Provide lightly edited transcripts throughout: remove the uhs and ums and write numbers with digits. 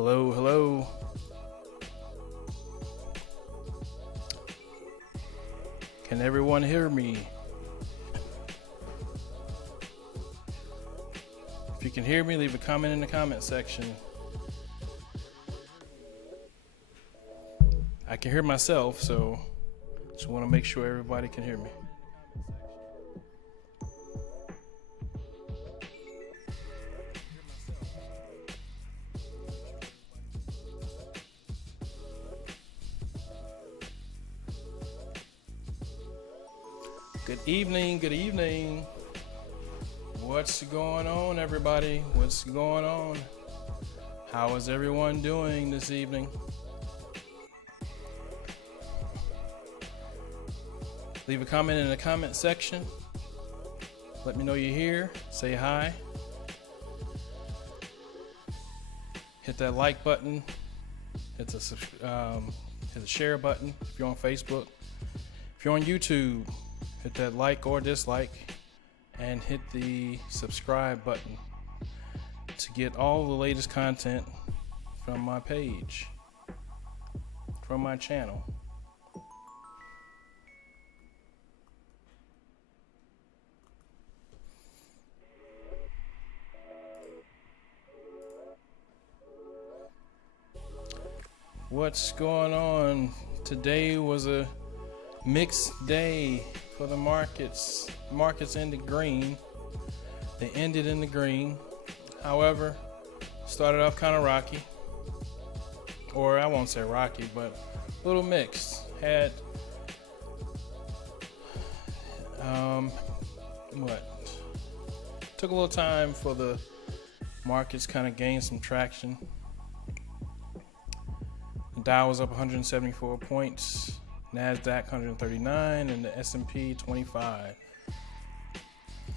Hello, hello. Can everyone hear me? If you can hear me, leave a comment in the comment section. I can hear myself, so just want to make sure everybody can hear me. Good evening, good evening. What's going on, everybody? What's going on? How is everyone doing this evening? Leave a comment in the comment section. Let me know you're here. Say hi. Hit that like button. Hit the share button if you're on Facebook. If you're on YouTube, hit that like or dislike and hit the subscribe button to get all the latest content from my page, from my channel. What's going on? Today was a mixed day for the markets. Markets ended green. They ended in the green. However, started off kind of rocky. Or I won't say rocky, but a little mixed. Had took a little time for the markets kind of gain some traction. The Dow was up 174 points. NASDAQ 139 and the S&P 25.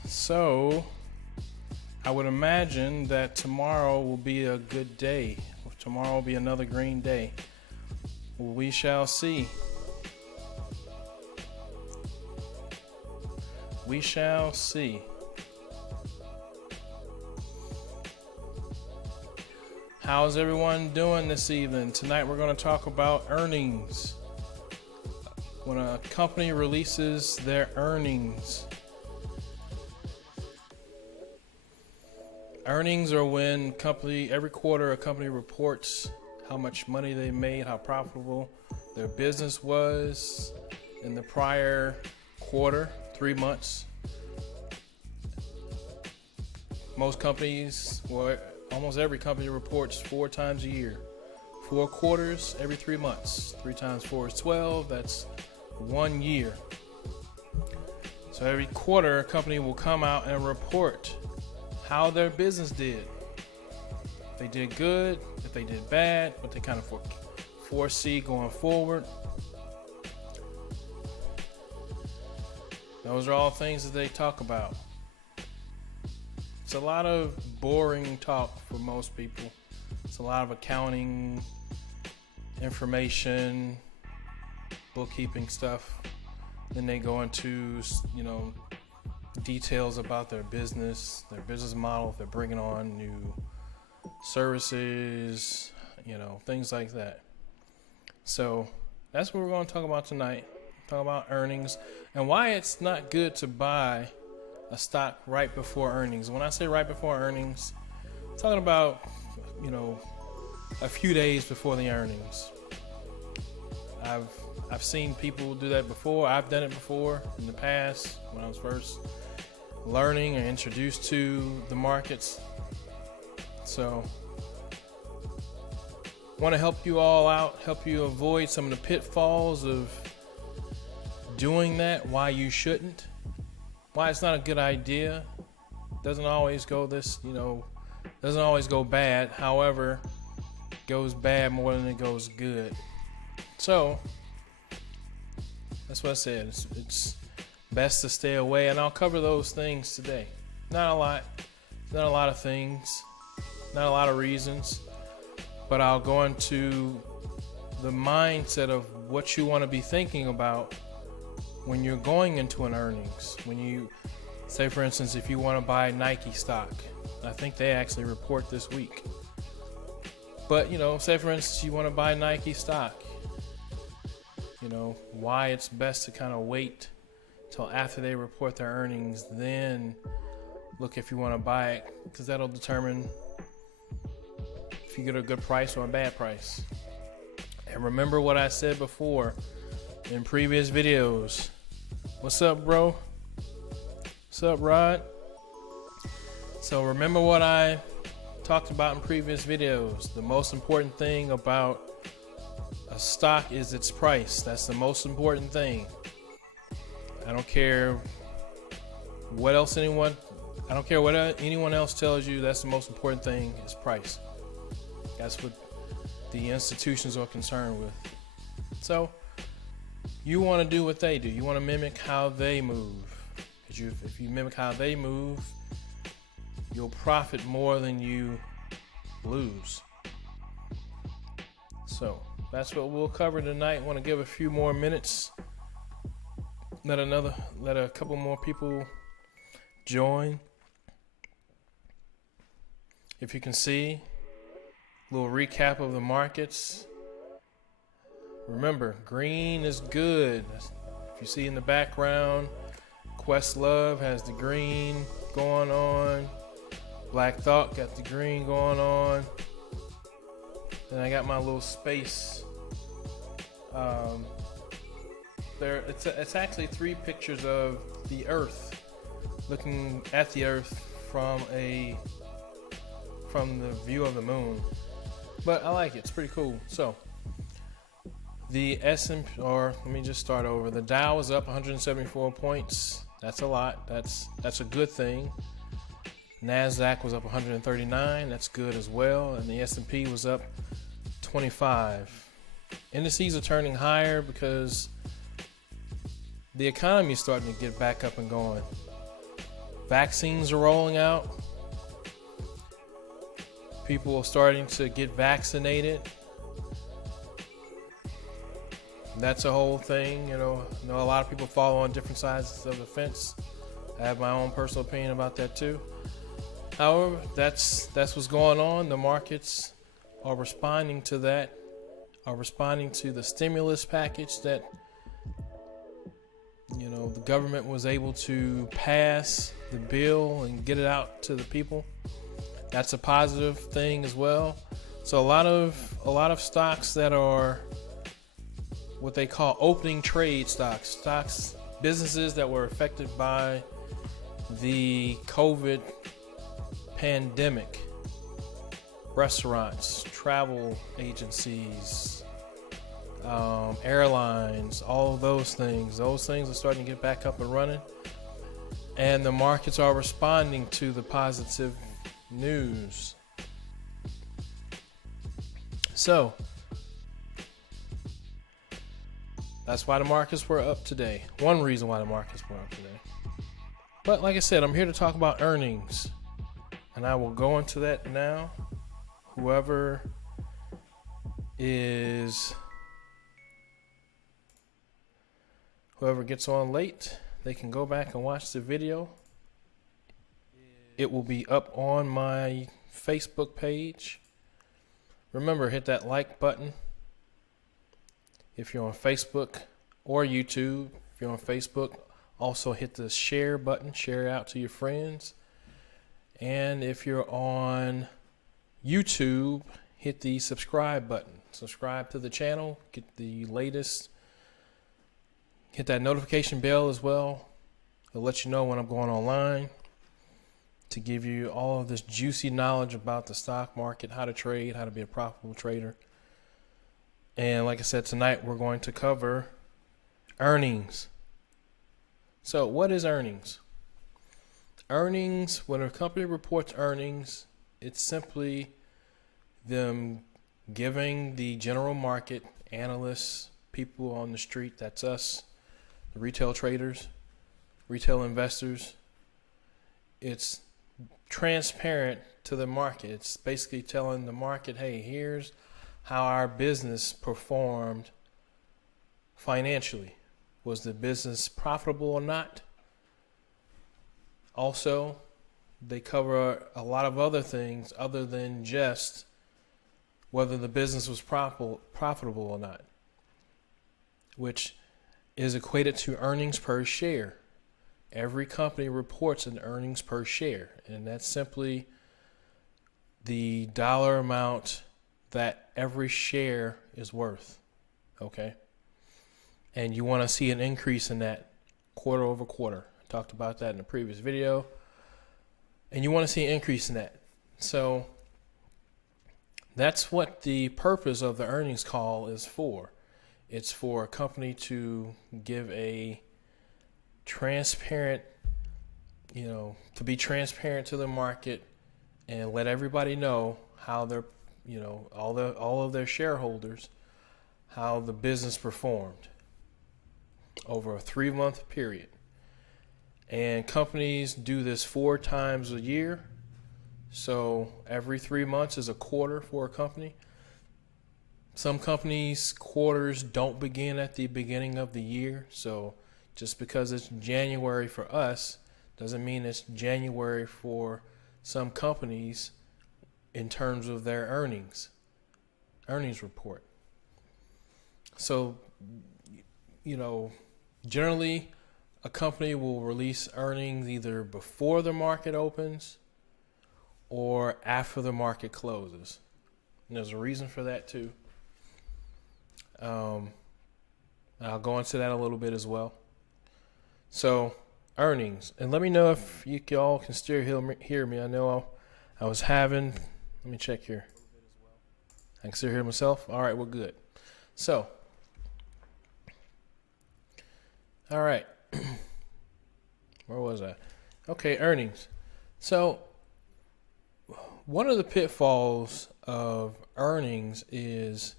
So I would imagine that tomorrow will be a good day. Tomorrow will be another green day. We shall see. We shall see. How's everyone doing this evening? Tonight we're going to talk about earnings. When a company releases their earnings. Earnings are when every quarter a company reports how much money they made, how profitable their business was in the prior quarter, 3 months. Most companies, almost every company reports 4 times a year. 4 quarters every 3 months. 3 times 4 is 12. That's 1 year. So every quarter, a company will come out and report how their business did. If they did good, if they did bad, what they kind of foresee going forward. Those are all things that they talk about. It's a lot of boring talk for most people. It's a lot of accounting information, bookkeeping stuff. Then they go into, details about their business model, if they're bringing on new services, things like that. So that's what we're going to talk about tonight. Talk about earnings and why it's not good to buy a stock right before earnings. When I say right before earnings, I'm talking about, a few days before the earnings. I've seen people do that before. I've done it before in the past when I was first learning and introduced to the markets. So I want to help you all out, help you avoid some of the pitfalls of doing that, why you shouldn't, why it's not a good idea. Doesn't always go doesn't always go bad. However, it goes bad more than it goes good. So that's what I said. It's best to stay away, and I'll cover those things today. Not a lot of things, not a lot of reasons, but I'll go into the mindset of what you want to be thinking about when you're going into an earnings. When you say, for instance, if you want to buy Nike stock, I think they actually report this week. But, say for instance, you want to buy Nike stock, why it's best to kind of wait till after they report their earnings, then look if you want to buy it, because that'll determine if you get a good price or a bad price. And remember what I said before in previous videos. What's up, bro? What's up, Rod? So remember what I talked about in previous videos. The most important thing about a stock is its price. That's the most important thing. I don't care what anyone else tells you. That's the most important thing is price. That's what the institutions are concerned with. So you want to do what they do. You want to mimic how they move. Because if you mimic how they move, you'll profit more than you lose. So that's what we'll cover tonight. I want to give a few more minutes. Let a couple more people join. If you can see, a little recap of the markets. Remember, green is good. If you see in the background, Questlove has the green going on. Black Thought got the green going on. Then I got my little space. It's actually 3 pictures of the Earth, looking at the Earth from the view of the moon. But I like it. It's pretty cool. So the let me just start over. The Dow is up 174 points. That's a lot. That's a good thing. NASDAQ was up 139. That's good as well. And the S&P was up 25. Indices are turning higher because the economy is starting to get back up and going. Vaccines are rolling out. People are starting to get vaccinated. That's a whole thing. I know a lot of people fall on different sides of the fence. I have my own personal opinion about that too. However, that's what's going on. The markets are responding to that, are responding to the stimulus package that the government was able to pass the bill and get it out to the people. That's a positive thing as well. So a lot of stocks that are what they call opening trade stocks, businesses that were affected by the COVID pandemic, restaurants, travel agencies, airlines, all of those things are starting to get back up and running, and the markets are responding to the positive news. So that's why the markets were up today. One reason why the markets were up today. But like I said, I'm here to talk about earnings, and I will go into that now. Whoever gets on late, they can go back and watch the video. It will be up on my Facebook page. Remember, hit that like button if you're on Facebook or YouTube. If you're on Facebook, also hit the share button, share it out to your friends. And if you're on YouTube, hit the subscribe button. Subscribe to the channel, get the latest. Hit that notification bell as well. It'll let you know when I'm going online to give you all of this juicy knowledge about the stock market, how to trade, how to be a profitable trader. And like I said, tonight we're going to cover earnings. So what is earnings? Earnings, when a company reports earnings, it's simply them giving the general market, analysts, people on the street, that's us, the retail traders, retail investors, it's transparent to the market. It's basically telling the market, hey, here's how our business performed financially. Was the business profitable or not? Also, they cover a lot of other things other than just whether the business was profitable or not, which is equated to earnings per share. Every company reports an earnings per share, and that's simply the dollar amount that every share is worth. Okay? And you want to see an increase in that quarter over quarter. I talked about that in the previous video. And you want to see an increase in that. So that's what the purpose of the earnings call is for. It's for a company to give a transparent, to be transparent to the market and let everybody know how they're, all of their shareholders, how the business performed over a 3-month period. And companies do this 4 times a year. So every 3 months is a quarter for a company. Some companies' quarters don't begin at the beginning of the year. So just because it's January for us doesn't mean it's January for some companies in terms of their earnings report. So, generally a company will release earnings either before the market opens or after the market closes. And there's a reason for that too. I'll go into that a little bit as well. So earnings, and let me know if you all can still hear me. I know I was having, let me check here. I can still hear myself. All right, well, good. So, all right. Where was I? Okay, earnings. So one of the pitfalls of earnings is,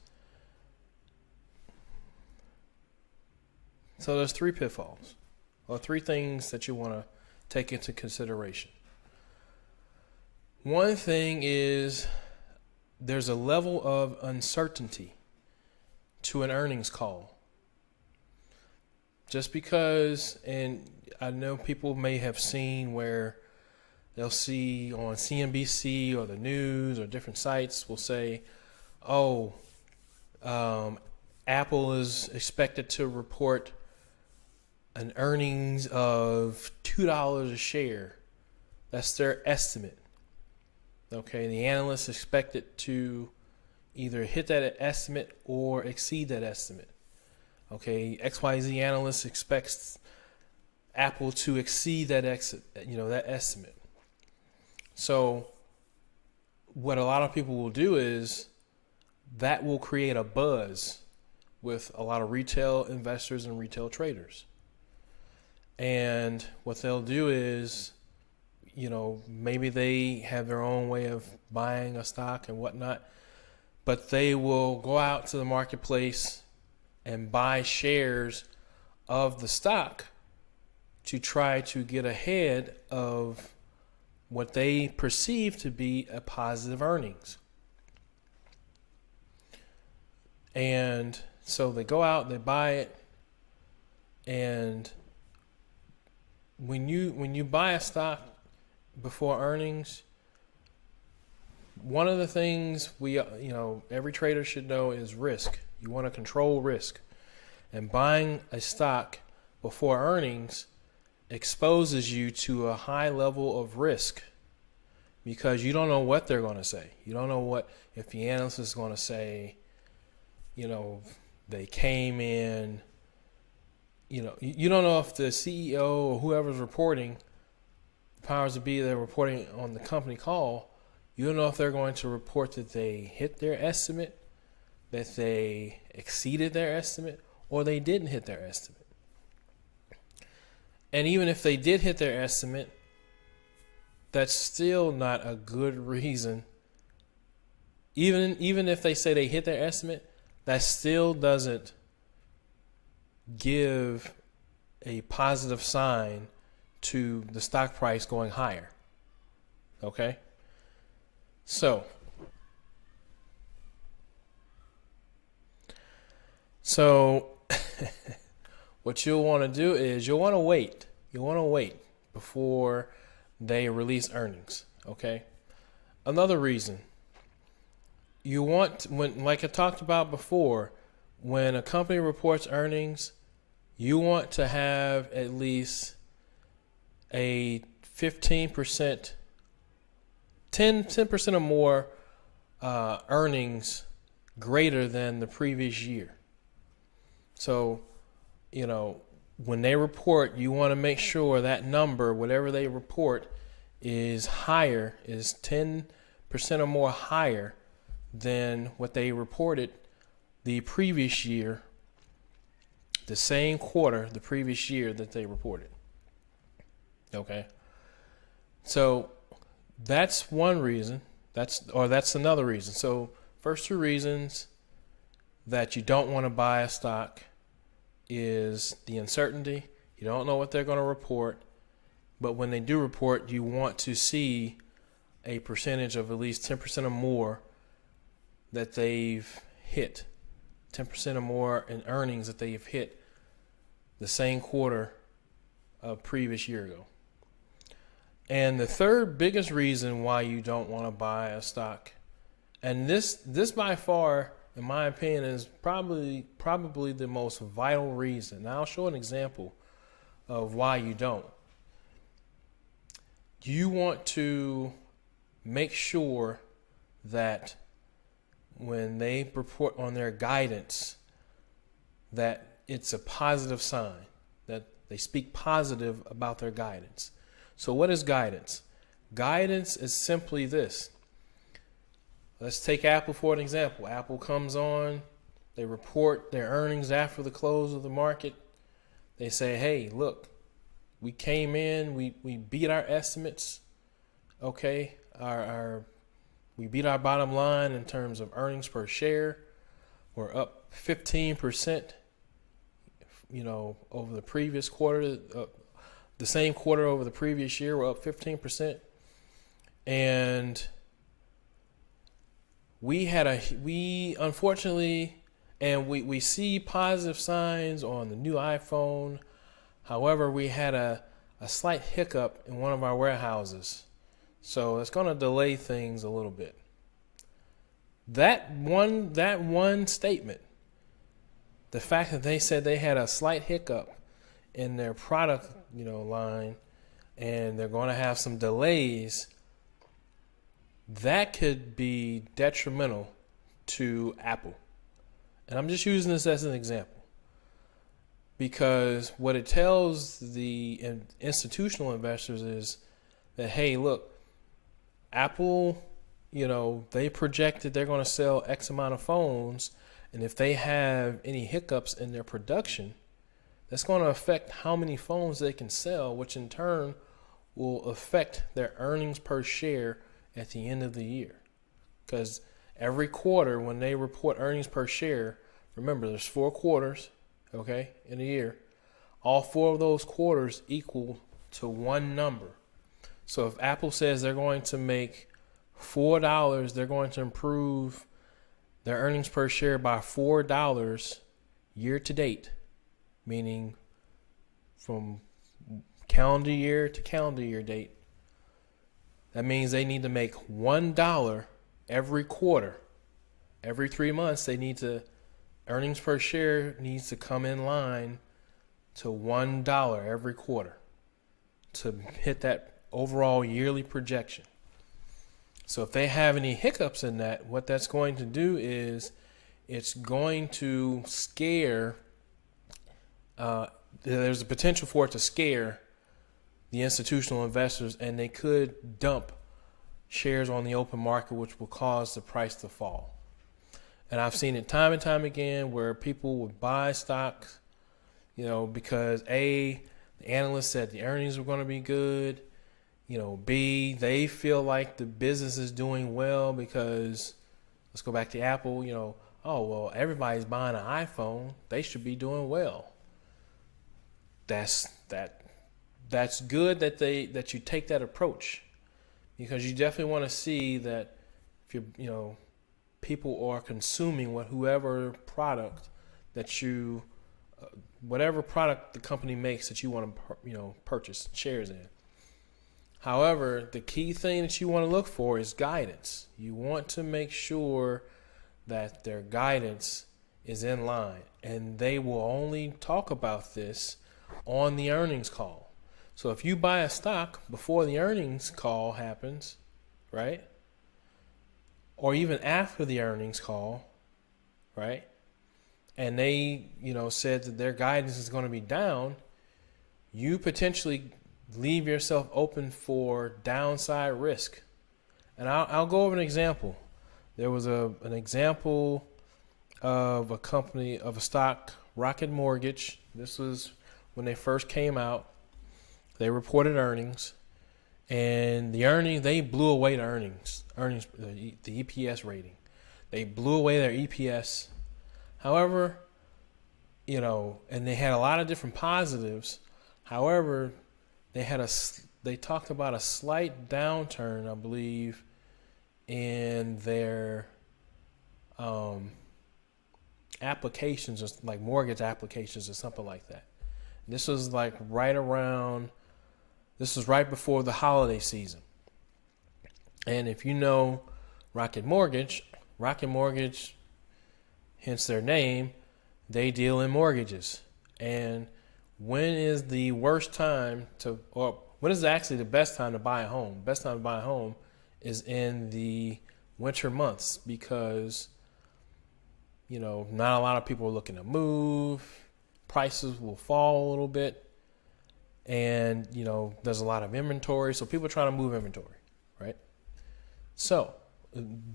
so there's 3 pitfalls, or 3 things that you want to take into consideration. One thing is there's a level of uncertainty to an earnings call. Just because, and I know people may have seen where they'll see on CNBC or the news or different sites will say, Apple is expected to report an earnings of $2 a share. That's their estimate. Okay, the analysts expect it to either hit that estimate or exceed that estimate. Okay, XYZ analyst expects Apple to exceed that that estimate. So what a lot of people will do is that will create a buzz with a lot of retail investors and retail traders. And what they'll do is, maybe they have their own way of buying a stock and whatnot, but they will go out to the marketplace and buy shares of the stock to try to get ahead of what they perceive to be a positive earnings. And so they go out, they buy it, and when you buy a stock before earnings, one of the things every trader should know is risk. You want to control risk. And buying a stock before earnings exposes you to a high level of risk because you don't know what they're going to say. You don't know if the analyst is going to say, they came in, you don't know if the CEO or whoever's reporting, the powers that be, they're reporting on the company call, you don't know if they're going to report that they hit their estimate, that they exceeded their estimate, or they didn't hit their estimate. And even if they did hit their estimate, that's still not a good reason. Even if they say they hit their estimate, that still doesn't give a positive sign to the stock price going higher. Okay? So what you'll want to do is you'll want to wait. You'll want to wait before they release earnings. Okay? Another reason you want when, like I talked about before, when a company reports earnings, you want to have at least a 15%, 10% or more earnings greater than the previous year. So, you know, when they report, you want to make sure that number, whatever they report, is higher, is 10% or more higher than what they reported the previous year, the same quarter, the previous year that they reported. Okay. So that's one reason. That's another reason. So first two reasons that you don't want to buy a stock is the uncertainty. You don't know what they're going to report, but when they do report, you want to see a percentage of at least 10% or more that they've hit, 10% or more in earnings that they've hit the same quarter of previous year ago. And the third biggest reason why you don't want to buy a stock, and this by far, in my opinion, is probably the most vital reason. Now I'll show an example of why you don't. You want to make sure that when they report on their guidance, that it's a positive sign, that they speak positive about their guidance. So what is guidance? Guidance is simply this. Let's take Apple for an example. Apple comes on, they report their earnings after the close of the market. They say, hey, look, we came in, we beat our estimates, okay? We beat our bottom line in terms of earnings per share. We're up 15%, over the previous quarter. The same quarter over the previous year, we're up 15%. And we unfortunately, and we see positive signs on the new iPhone. However, we had a slight hiccup in one of our warehouses. So it's going to delay things a little bit. That one statement, the fact that they said they had a slight hiccup in their product, line, and they're going to have some delays, that could be detrimental to Apple. And I'm just using this as an example because what it tells the institutional investors is that, hey, look, Apple, they projected they're going to sell X amount of phones, and if they have any hiccups in their production, that's going to affect how many phones they can sell, which in turn will affect their earnings per share at the end of the year. Because every quarter when they report earnings per share, remember there's 4 quarters, okay, in a year. All 4 of those quarters equal to one number. So if Apple says they're going to make $4, they're going to improve their earnings per share by $4 year to date, meaning from calendar year to calendar year date. That means they need to make $1 every quarter. Every 3 months, earnings per share needs to come in line to $1 every quarter to hit that overall yearly projection. So if they have any hiccups in that, what that's going to do is it's going to scare, there's a potential for it to scare the institutional investors, and they could dump shares on the open market, which will cause the price to fall. And I've seen it time and time again where people would buy stocks, because A, the analyst said the earnings were going to be good. B, they feel like the business is doing well because, let's go back to Apple, everybody's buying an iPhone. They should be doing well. That's good that you take that approach, because you definitely want to see that if people are consuming whatever product the company makes that you want to purchase shares in. However, the key thing that you want to look for is guidance. You want to make sure that their guidance is in line, and they will only talk about this on the earnings call. So if you buy a stock before the earnings call happens, right? Or even after the earnings call, right? And they, said that their guidance is going to be down, you potentially leave yourself open for downside risk. And I'll go over an example. There was an example of a company, of a stock, Rocket Mortgage. This was when they first came out. They reported earnings, and they blew away the earnings, the EPS rating. They blew away their EPS. However, and they had a lot of different positives. However, they talked about a slight downturn, I believe, in their applications, like mortgage applications or something like that. This was right before the holiday season. And if you know Rocket Mortgage, hence their name, they deal in mortgages. And when is the worst time or when is actually the best time to buy a home? Best time to buy a home is in the winter months, because not a lot of people are looking to move. Prices will fall a little bit, and there's a lot of inventory, so people are trying to move inventory, right? So,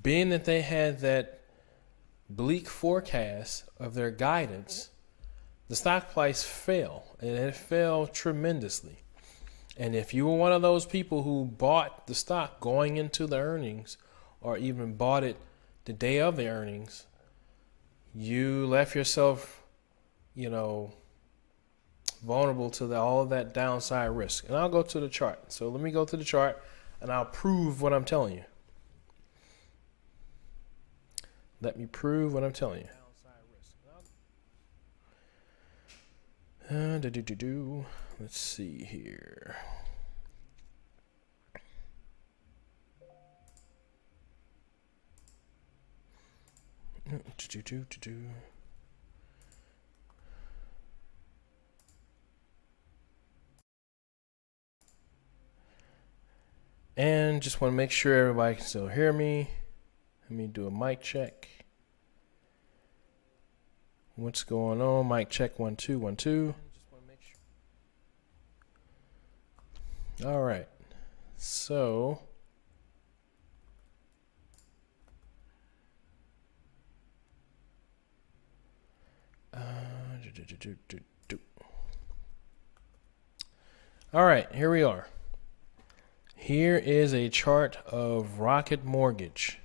being that they had that bleak forecast of their guidance, the stock price fell, and it fell tremendously. And if you were one of those people who bought the stock going into the earnings, or even bought it the day of the earnings, you left yourself, vulnerable to all of that downside risk. And I'll go to the chart. So let me go to the chart, and I'll prove what I'm telling you. Let me prove what I'm telling you. Let's see here. And just want to make sure everybody can still hear me. Let me do a mic check. What's going on? Mic check 1 2 1 2. All right. So all right, here we are. Here is a chart of Rocket Mortgage.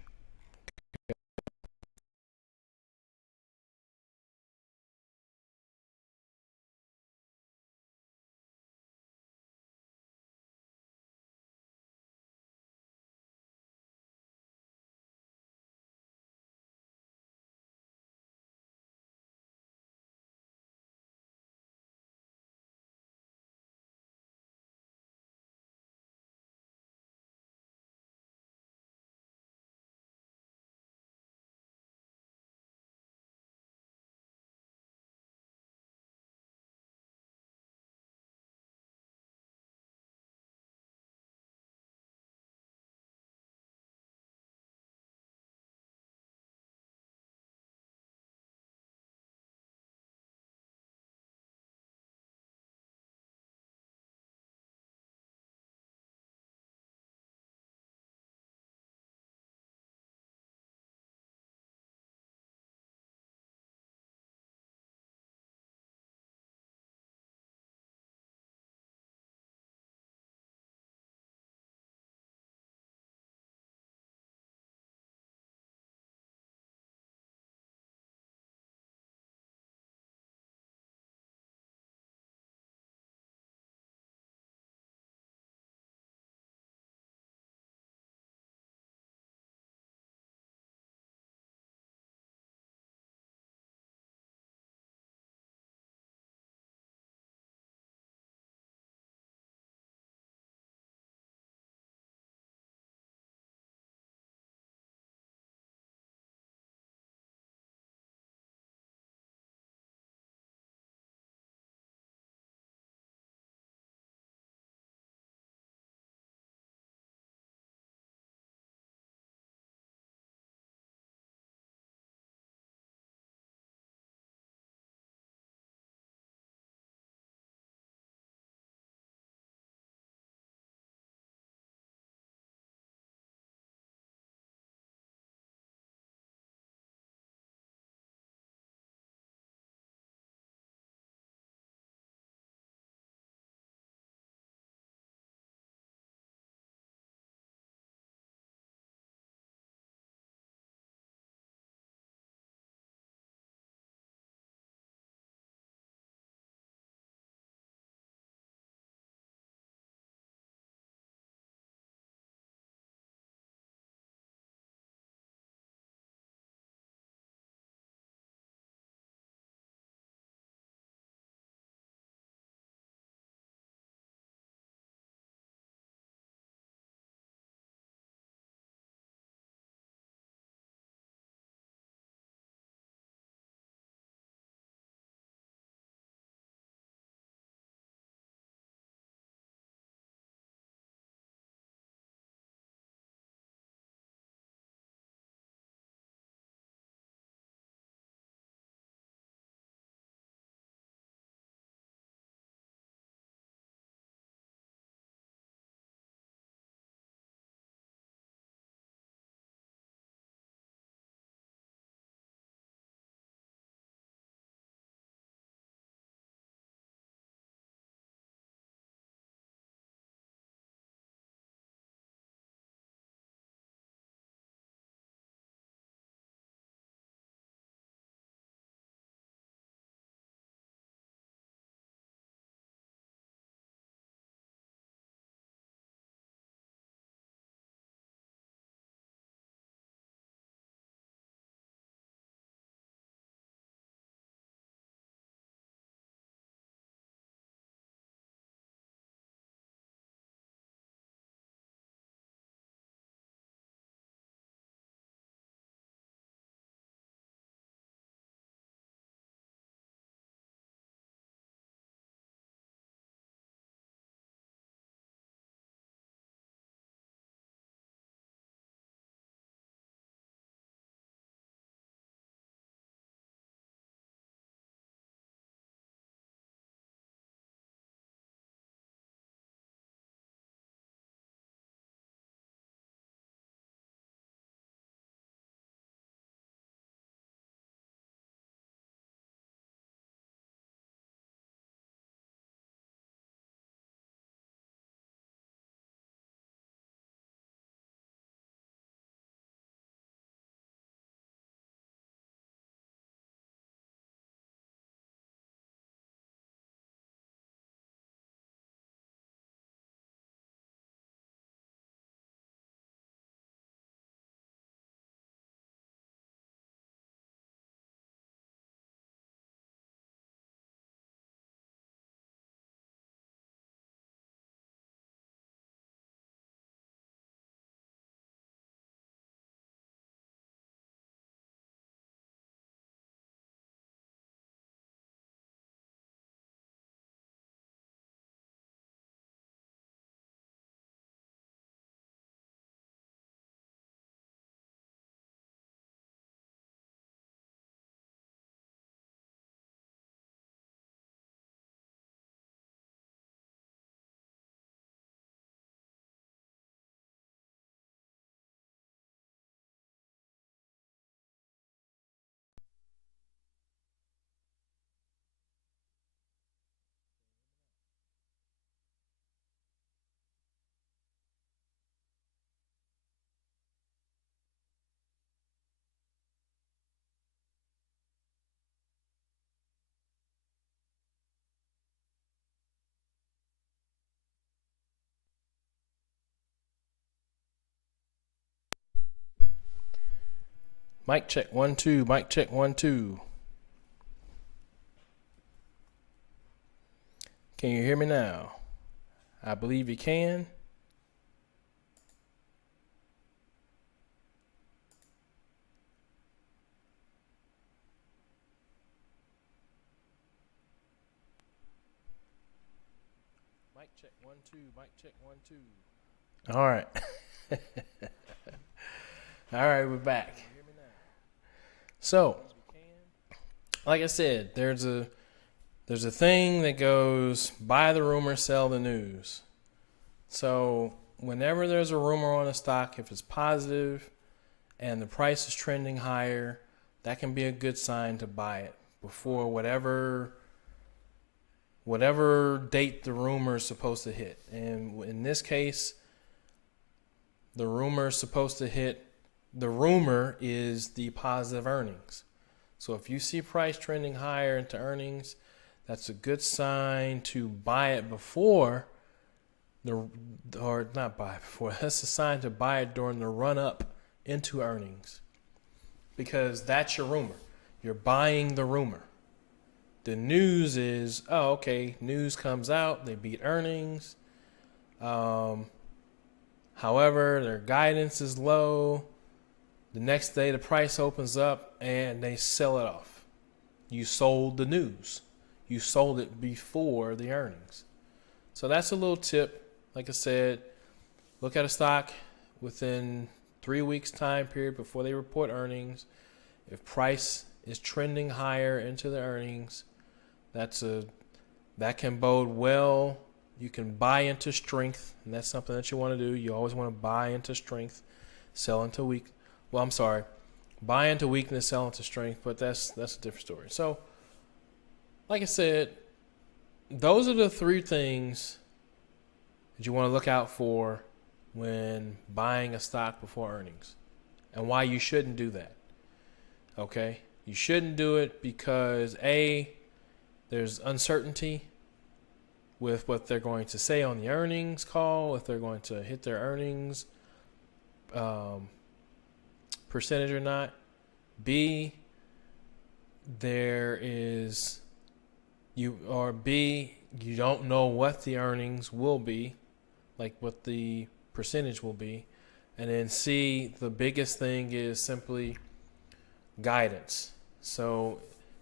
Mic check 1 2. Mic check 1 2. Can you hear me now? I believe you can. Mic check 1 2. Mic check 1 2. All right. All right, we're back. So, like I said, there's a thing that goes buy the rumor, sell the news. So whenever there's a rumor on a stock, if it's positive and the price is trending higher, that can be a good sign to buy it before whatever date the rumor is supposed to hit. And in this case, the rumor is supposed to hit. The rumor is the positive earnings. So if you see price trending higher into earnings, that's a good sign to buy it before that's a sign to buy it during the run up into earnings, because that's your rumor. You're buying the rumor. The news is, oh, okay, news comes out, they beat earnings. However, their guidance is low. The next day, the price opens up and they sell it off. You sold the news. You sold it before the earnings. So that's a little tip. Like I said, look at a stock within 3 weeks time period before they report earnings. If price is trending higher into the earnings, that can bode well. You can buy into strength, and that's something that you want to do. You always want to buy into strength, sell into weak. Well, I'm sorry, buy into weakness, sell into strength, but that's a different story. So, like I said, those are the 3 things that you want to look out for when buying a stock before earnings, and why you shouldn't do that. Okay? You shouldn't do it because A, there's uncertainty with what they're going to say on the earnings call, if they're going to hit their earnings percentage or not. B, you don't know what the earnings will be, like what the percentage will be. And then C, the biggest thing is simply guidance. So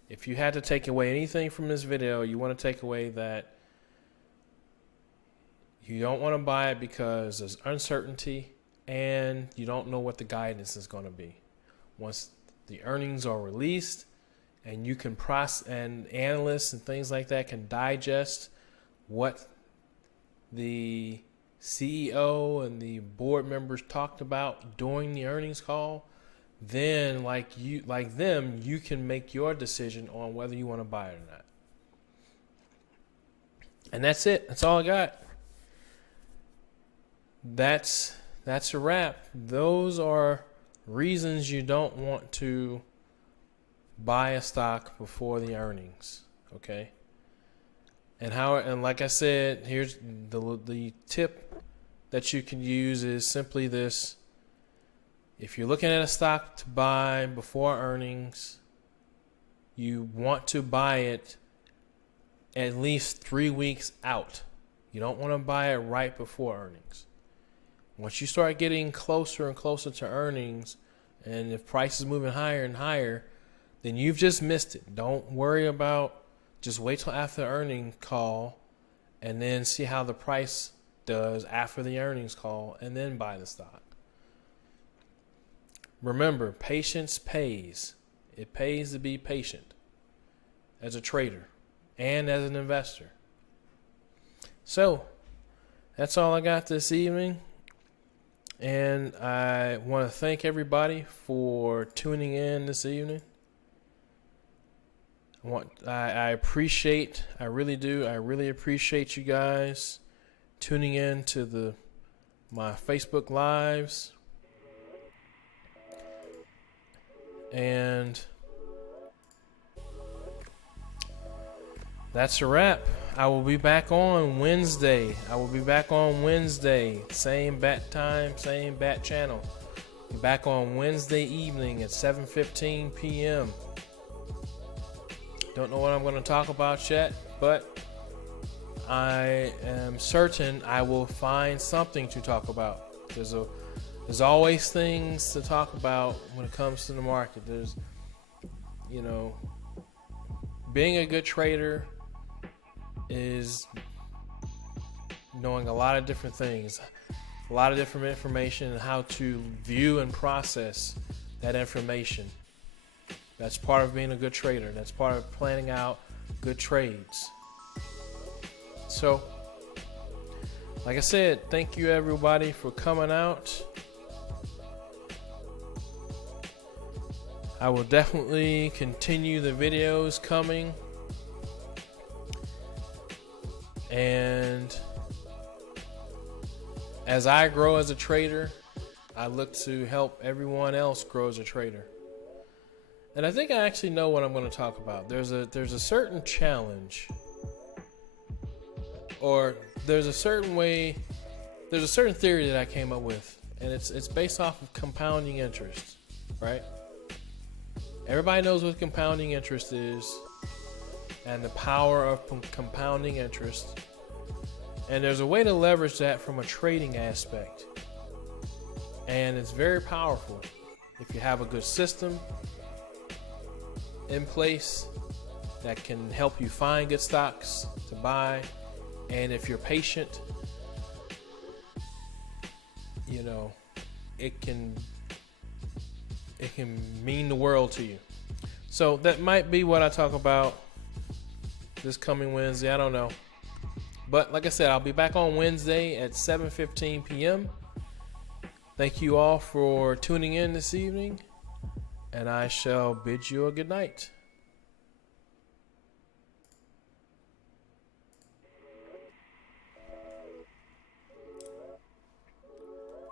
if you had to take away anything from this video, you want to take away that you don't want to buy it because there's uncertainty and you don't know what the guidance is going to be. Once the earnings are released and you can process, and analysts and things like that can digest what the CEO and the board members talked about during the earnings call, then you can make your decision on whether you want to buy it or not. And that's it. That's all I got. That's a wrap. Those are reasons you don't want to buy a stock before the earnings. Okay. And like I said, here's the tip that you can use is simply this. If you're looking at a stock to buy before earnings, you want to buy it at least 3 weeks out. You don't want to buy it right before earnings. Once you start getting closer and closer to earnings, and if price is moving higher and higher, then you've just missed it. Don't worry about, just wait till after the earnings call and then see how the price does after the earnings call and then buy the stock. Remember, patience pays. It pays to be patient as a trader and as an investor. So, that's all I got this evening. And I want to thank everybody for tuning in this evening. I really do. I really appreciate you guys tuning in to my Facebook Lives. And that's a wrap. I will be back on Wednesday. Same bat time, same bat channel. Be back on Wednesday evening at 7:15 p.m. Don't know what I'm going to talk about yet, but I am certain I will find something to talk about. There's always things to talk about when it comes to the market. There's, being a good trader is knowing a lot of different things, a lot of different information, and how to view and process that information. That's part of being a good trader. That's part of planning out good trades. So, like I said, thank you everybody for coming out. I will definitely continue the videos coming. And as I grow as a trader, I look to help everyone else grow as a trader. And I think I actually know what I'm going to talk about. There's a certain challenge, or there's a certain theory that I came up with, and it's based off of compounding interest, right? Everybody knows what compounding interest is and the power of compounding interest. And there's a way to leverage that from a trading aspect. And it's very powerful if you have a good system in place that can help you find good stocks to buy. And if you're patient, it can mean the world to you. So that might be what I talk about this coming Wednesday. I don't know. But like I said, I'll be back on Wednesday at 7:15 p.m. Thank you all for tuning in this evening, and I shall bid you a good night.